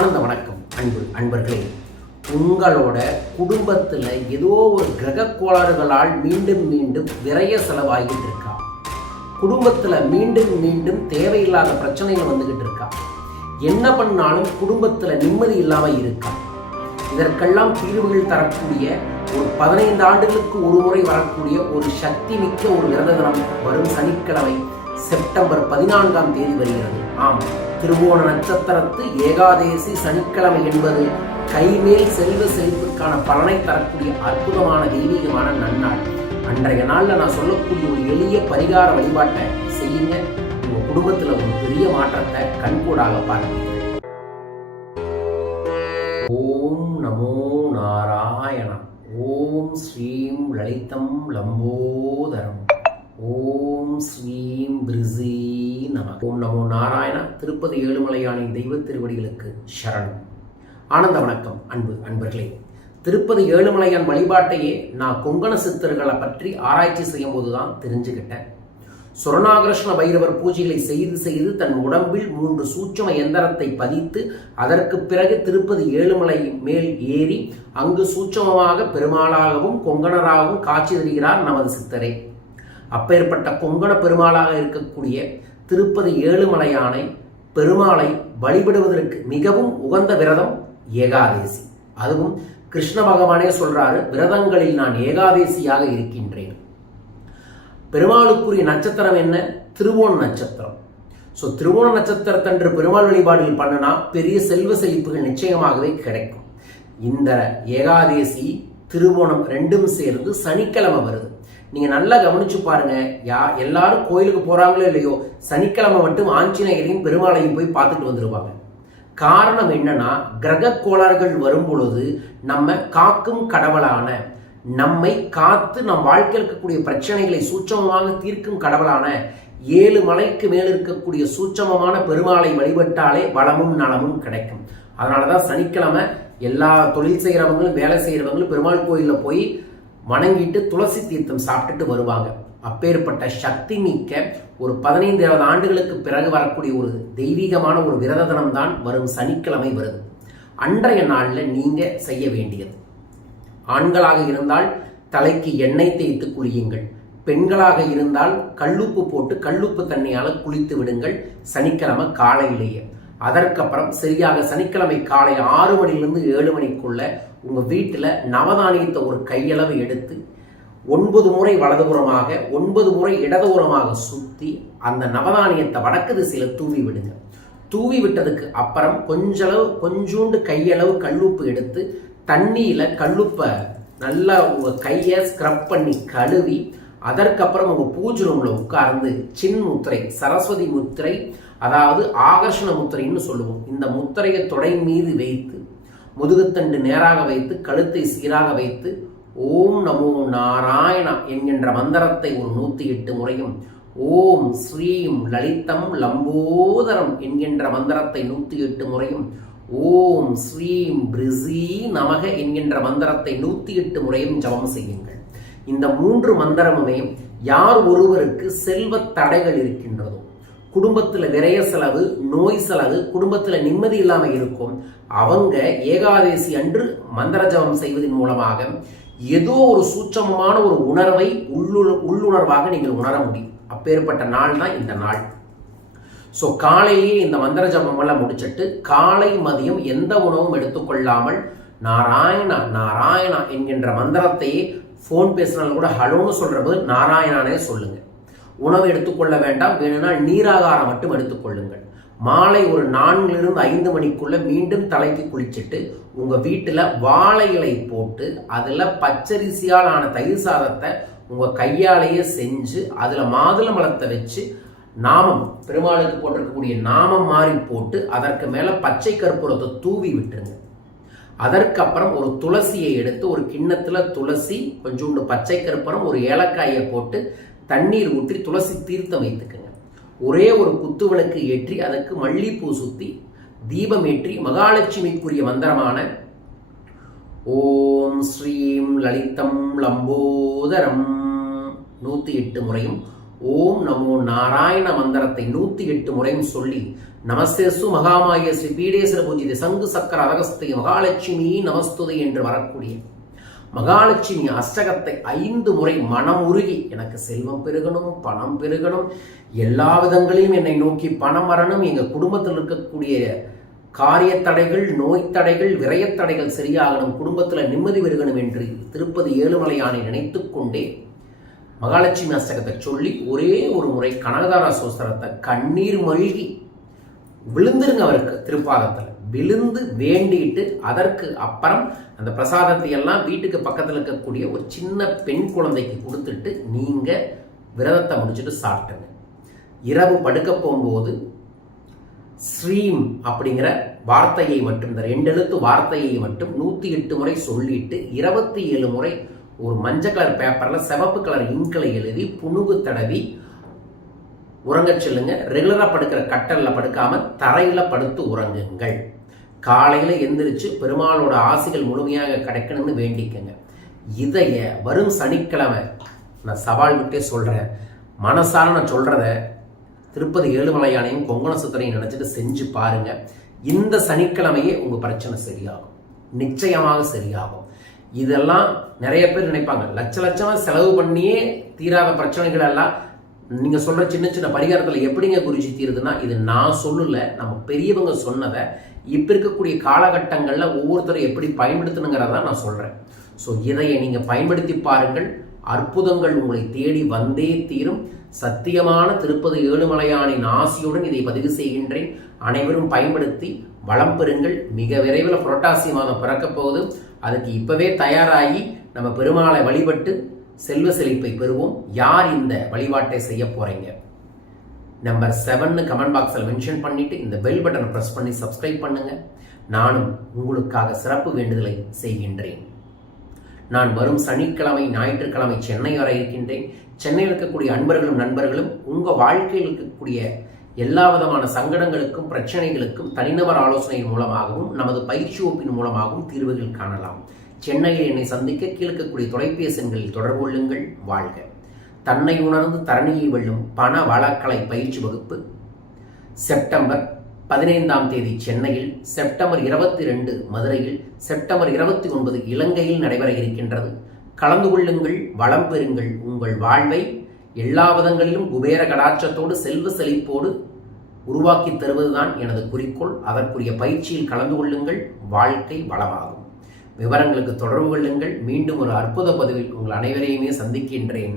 ஆனந்த வணக்கம் அன்பு அன்பர்களே. உங்களோட குடும்பத்தில் ஏதோ ஒரு கிரக கோளாறுகளால் மீண்டும் மீண்டும் விரைய செலவாகிட்டு இருக்கா? குடும்பத்தில் மீண்டும் மீண்டும் தேவையில்லாத பிரச்சனைகள் வந்துகிட்டு இருக்கா? என்ன பண்ணாலும் குடும்பத்தில் நிம்மதி இல்லாமல் இருக்கா? இதற்கெல்லாம் தீர்வுகள் தரக்கூடிய ஒரு பதினைந்து ஆண்டுகளுக்கு ஒரு முறை வரக்கூடிய ஒரு சக்தி மிக்க ஒரு விரத தினம் வரும் சனிக்கிழமை செப்டம்பர் பதினான்காம் தேதி வருகிறது. ஆம். திருவோண நட்சத்திரத்து ஏகாதேசி சனிக்கிழமை என்பது கைமேல் செல்வ செழிப்புக்கான பலனை தரக்கூடிய அற்புதமான தெய்வீகமான நன்னாள். அன்றைய நாளில் நான் சொல்லக்கூடிய ஒரு எளிய பரிகார வழிபாட்டை செய்யுங்க. உங்கள் குடும்பத்தில் ஒரு பெரிய மாற்றத்தை கண்கூடாக பார்ப்பீங்க. ஓம் நமோ நாராயணம். ஓம் ஸ்ரீம் லலிதம் லம்போதரம். ஓம் ஸ்ரீம் பிரிசி நம ஓம் நமோ நாராயண திருப்பதி ஏழுமலையானின் தெய்வ திருவடிகளுக்கு சரணம். ஆனந்த வணக்கம் அன்பு அன்பர்களே. திருப்பதி ஏழுமலையான் வழிபாட்டையே நான் கொங்கண சித்தர்களை பற்றி ஆராய்ச்சி செய்யும் போது தான் தெரிஞ்சுக்கிட்டேன் சுரணாகிருஷ்ண பைரவர் பூஜைகளை செய்து செய்து தன் உடம்பில் மூன்று சூட்சம எந்திரத்தை பதித்து அதற்கு பிறகு திருப்பதி ஏழுமலை மேல் ஏறி அங்கு சூட்சமமாக பெருமாளாகவும் கொங்கணராகவும் காட்சி தருகிறார் நமது சித்தரே. அப்பேற்பட்ட கொங்கண பெருமாளாக இருக்கக்கூடிய திருப்பதி ஏழுமலையானை பெருமாளை வழிபடுவதற்கு மிகவும் உகந்த விரதம் ஏகாதேசி. அதுவும் கிருஷ்ண பகவானே சொல்றாரு விரதங்களில் நான் ஏகாதேசியாக இருக்கின்றேன். பெருமாளுக்குரிய நட்சத்திரம் என்ன? திருவோண நட்சத்திரம். ஸோ திருவோண நட்சத்திரத்தன்று பெருமாள் வழிபாடுகள் பண்ணினா பெரிய செல்வ செழிப்புகள் நிச்சயமாகவே கிடைக்கும். இந்த ஏகாதேசி திருவோணம் ரெண்டும் சேர்ந்து சனிக்கிழமை வருது. நீங்கள் நல்லா கவனிச்சு பாருங்க. யா எல்லாரும் கோயிலுக்கு போகிறாங்களோ இல்லையோ சனிக்கிழமை மட்டும் ஆஞ்சநேயரையும் பெருமாளையும் போய் பார்த்துட்டு வந்துடுவாங்க காரணம் என்னன்னா கிரக கோளாறுகள் வரும் பொழுது நம்ம காக்கும் கடவுளான நம்மை காத்து நம் வாழ்க்கையில் இருக்கக்கூடிய பிரச்சனைகளை சூட்சமமாக தீர்க்கும் கடவுளான ஏழு மலைக்கு மேல் இருக்கக்கூடிய சூட்சமமான பெருமாளை வழிபட்டாலே வளமும் நலமும் கிடைக்கும். அதனாலதான் சனிக்கிழமை எல்லா தொழில் செய்கிறவங்களும் வேலை செய்கிறவங்களும் பெருமாள் கோயிலில் போய் வணங்கிட்டு துளசி தீர்த்தம் சாப்பிட்டுட்டு வருவாங்க. அப்பேற்பட்ட சக்தி மிக்க ஒரு பதினைந்து இருபது ஆண்டுகளுக்கு பிறகு வரக்கூடிய ஒரு தெய்வீகமான ஒரு விரத தினம் தான் வரும் சனிக்கிழமை வருது. அன்றைய நாளில் நீங்கள் செய்ய வேண்டியது. ஆண்களாக இருந்தால் தலைக்கு எண்ணெய் தேய்த்து குளியுங்கள். பெண்களாக இருந்தால் கல்லுப்பு போட்டு கல்லுப்பு தண்ணியால் குளித்து விடுங்கள். சனிக்கிழமை காலையிலேயே. அதற்கப்புறம் சரியாக சனிக்கிழமை காலை ஆறு மணிலிருந்து ஏழு மணிக்குள்ள உங்கள் வீட்டில் நவதானியத்தை ஒரு கையளவு எடுத்து ஒன்பது முறை வலதுபுறமாக ஒன்பது முறை இடதுபுறமாக சுற்றி அந்த நவதானியத்தை வடக்கு திசையில் தூவி விடுங்க. தூவி விட்டதுக்கு அப்புறம் கொஞ்சளவு கொஞ்சோண்டு கையளவு கல்லுப்பு எடுத்து தண்ணியில் கல்லுப்பை நல்லா உங்கள் கையை ஸ்க்ரப் பண்ணி கழுவி அதற்கப்புறம் உங்கள் பூஜை ரூமில் உட்கார்ந்து சின் முத்திரை சரஸ்வதி முத்திரை அதாவது ஆகர்ஷண முத்திரைன்னு சொல்லுவோம். இந்த முத்திரையை தொடை மீது வைத்து முதுகுத்தண்டு நேராக வைத்து கழுத்தை சீராக வைத்து ஓம் நமோ நாராயணா என்கின்ற மந்திரத்தை ஒரு நூத்தி எட்டு முறையும் ஓம் ஸ்ரீம் லலிதம் லம்போதரம் என்கின்ற மந்திரத்தை நூத்தி எட்டு முறையும் ஓம் ஸ்ரீம் பிரிசி நமக என்கின்ற மந்திரத்தை நூத்தி எட்டு முறையும் ஜபம் செய்யுங்கள். இந்த மூன்று மந்திரமுமே யார் ஒருவருக்கு செல்வ தடைகள் இருக்கின்றதோ குடும்பத்தில் நிறைய செலவு நோய் செலவு குடும்பத்தில் நிம்மதி இல்லாமல் இருக்கும். அவங்க ஏகாதேசி அன்று மந்திர ஜபம் செய்வதன் மூலமாக ஏதோ ஒரு சூட்சமமான ஒரு உணர்வை உள்ளு உள்ளுணர்வாக நீங்கள் உணர முடியும். அப்பேற்பட்ட நாள் தான் இந்த நாள். ஸோ காலையிலேயே இந்த மந்திர ஜபம் எல்லாம் முடிச்சிட்டு காலை மதியம் எந்த உணவும் எடுத்துக்கொள்ளாமல் நாராயணா நாராயணா என்கின்ற மந்திரத்தையே ஃபோன் பேசினாலும் கூட ஹலோன்னு சொல்றது நாராயணானே சொல்லுங்கள் உணவு எடுத்துக்கொள்ள வேண்டாம். வேணும்னா நீராகாரம் மட்டும் எடுத்துக்கொள்ளுங்கள். மாலை ஒரு நான்கிலிருந்து ஐந்து மணிக்குள்ளே மீண்டும் தலைக்கு குளிச்சுட்டு உங்கள் வீட்டில் வாழை இலை போட்டு அதில் பச்சரிசியால் ஆன தயிர் சாதத்தை உங்கள் கையாலேயே செஞ்சு அதில் மாதுளை மலத்தை வச்சு நாமம் பெருமாளுக்கு போட்டிருக்கக்கூடிய நாமம் மாறி போட்டு அதற்கு மேலே பச்சை கற்பூரத்தை தூவி விட்டுருங்க. அதற்கப்புறம் ஒரு துளசியை எடுத்து ஒரு கிண்ணத்தில் துளசி கொஞ்சோண்டு பச்சை கற்பூரம் ஒரு ஏலக்காயை போட்டு தண்ணீர் ஊற்றி துளசி தீர்த்தம் வைத்துக்குங்க. ஒரே ஒரு குத்து விளக்கு ஏற்றி அதற்கு மல்லிப்பூ சுத்தி தீபம் ஏற்றி மகாலட்சுமிக்குரிய மந்திரமான ஓம் ஸ்ரீம் லலிதம் லம்போதரம் நூத்தி எட்டு முறையும் ஓம் நமோ நாராயண மந்திரத்தை நூத்தி எட்டு முறையும் சொல்லி நமஸ்தேசு மகாமாய ஸ்ரீ பீடேஸ்வர பூஜித சங்கு சக்கர அகஸ்தை மகாலட்சுமி நமஸ்துதை என்று வரக்கூடிய மகாலட்சுமி அஷ்டகத்தை ஐந்து முறை மனம் உருகி எனக்கு செல்வம் பெருகணும் பணம் பெருகணும் எல்லா விதங்களையும் என்னை நோக்கி பணம் வரணும் எங்கள் குடும்பத்தில் இருக்கக்கூடிய காரிய தடைகள் நோய் தடைகள் விரயத் தடைகள் சரியாகணும் குடும்பத்தில் நிம்மதி பெருகணும் என்று திருப்பதி ஏழுமலையானை நினைத்து கொண்டே மகாலட்சுமி அஷ்டகத்தை சொல்லி ஒரே ஒரு முறை கனகதார சோஸ்திரத்தை கண்ணீர் மழுகி விழுந்துருங்க அவருக்கு திருப்பாதத்தில். விழுந்து வேண்டிட்டு அதற்கு அப்புறம் அந்த பிரசாதத்தை எல்லாம் வீட்டுக்கு பக்கத்தில் இருக்கக்கூடிய ஒரு சின்ன பெண் குழந்தைக்கு கொடுத்துட்டு நீங்கள் விரதத்தை முடிச்சுட்டு சாப்பிட்டுங்க. இரவு படுக்க போகும்போது ஸ்ரீம் அப்படிங்கிற வார்த்தையை மட்டும் இந்த ரெண்டு எழுத்து வார்த்தையை மட்டும் நூற்றி எட்டு முறை சொல்லிட்டு இருபத்தி ஏழு முறை ஒரு மஞ்சள் கலர் பேப்பரில் சிவப்பு கலர் இங்கில் எழுதி புணுகு தடவி உறங்கச் செல்லுங்க. ரெகுலராக படுக்கிற கட்டலில் படுக்காமல் தரையில் படுத்து உறங்குங்கள். காலையில் எந்திரிச்சு பெருமாளோட ஆசைகள் முழுமையாக கிடைக்கணும்னு வேண்டிக்கங்க. இதைய வரும் சனிக்கிழமை நான் சவால் விட்டே சொல்கிறேன் மனசார நான் சொல்கிறத திருப்பதி ஏழுமலையானையும் கொங்கண சுத்தரையும் நினச்சிட்டு செஞ்சு பாருங்க. இந்த சனிக்கிழமையே உங்கள் பிரச்சனை சரியாகும். நிச்சயமாக சரியாகும். இதெல்லாம் நிறைய பேர் நினைப்பாங்க. லட்ச லட்சமாக செலவு பண்ணியே தீராத பிரச்சனைகள் எல்லாம் நீங்கள் சொல்கிற சின்ன சின்ன பரிகாரத்தில் எப்படிங்க குறிச்சி தீருதுன்னா இது நான் சொல்லலை. நம்ம பெரியவங்க சொன்னதை இப்போ இருக்கக்கூடிய காலகட்டங்களில் ஒவ்வொருத்தரும் எப்படி பயன்படுத்தணுங்கிறத நான் சொல்கிறேன் ஸோ இதையை நீங்கள் பயன்படுத்தி பாருங்கள். அற்புதங்கள் உங்களை தேடி வந்தே தீரும். சத்தியமான திருப்பதி ஏழுமலையானின் ஆசியுடன் இதை பதிவு செய்கின்றேன். அனைவரும் பயன்படுத்தி வளம் பெறுங்கள். மிக விரைவில் புரட்டாசி மாதம் பிறக்கப் போகுது. அதுக்கு இப்போவே தயாராகி நம்ம பெருமாளை வழிபட்டு செல்வ செழிப்பை பெறுவோம். யார் இந்த வழிபாட்டை செய்ய போறீங்க? நம்பர் செவன்னு கமெண்ட் பாக்ஸில் மென்ஷன் பண்ணிவிட்டு இந்த பெல் பட்டனை ப்ரெஸ் பண்ணி சப்ஸ்கிரைப் பண்ணுங்கள் நானும் உங்களுக்காக சிறப்பு வேண்டுதலை செய்கின்றேன். நான் வரும் சனிக்கிழமை ஞாயிற்றுக்கிழமை சென்னை வர இருக்கின்றேன். சென்னையில் இருக்கக்கூடிய அன்பர்களும் நண்பர்களும் உங்கள் வாழ்க்கையில் இருக்கக்கூடிய எல்லா விதமான சங்கடங்களுக்கும் பிரச்சனைகளுக்கும் தனிநபர் ஆலோசனையின் மூலமாகவும் நமது பயிற்சி ஒப்பின் மூலமாகவும் தீர்வுகள் காணலாம். சென்னையில் என்னை சந்திக்க கீழ்க்கக்கூடிய தொலைபேசி எண்களில் தொடர்பு கொள்ளுங்கள். வாழ்க. தன்னை உணர்ந்து தரணியை வெல்லும் பண வழக்கலை பயிற்சி வகுப்பு. செப்டம்பர் பதினைந்தாம் தேதி சென்னையில் செப்டம்பர் இருபத்தி ரெண்டு மதுரையில் செப்டம்பர் இருபத்தி ஒன்பது இலங்கையில் நடைபெற இருக்கின்றது. கலந்து கொள்ளுங்கள் வளம் பெறுங்கள் உங்கள் வாழ்வை. எல்லா விதங்களிலும் குபேர கடாட்சத்தோடு செல்வ செழிப்போடு உருவாக்கி தருவதுதான் எனது குறிக்கோள். அதற்குரிய பயிற்சியில் கலந்து கொள்ளுங்கள் வாழ்க்கை வளமாகும். விவரங்களுக்கு தொடர்பு கொள்ளுங்கள். மீண்டும் ஒரு அற்புத பதிவில் உங்கள் அனைவரையுமே சந்திக்கின்றேன்.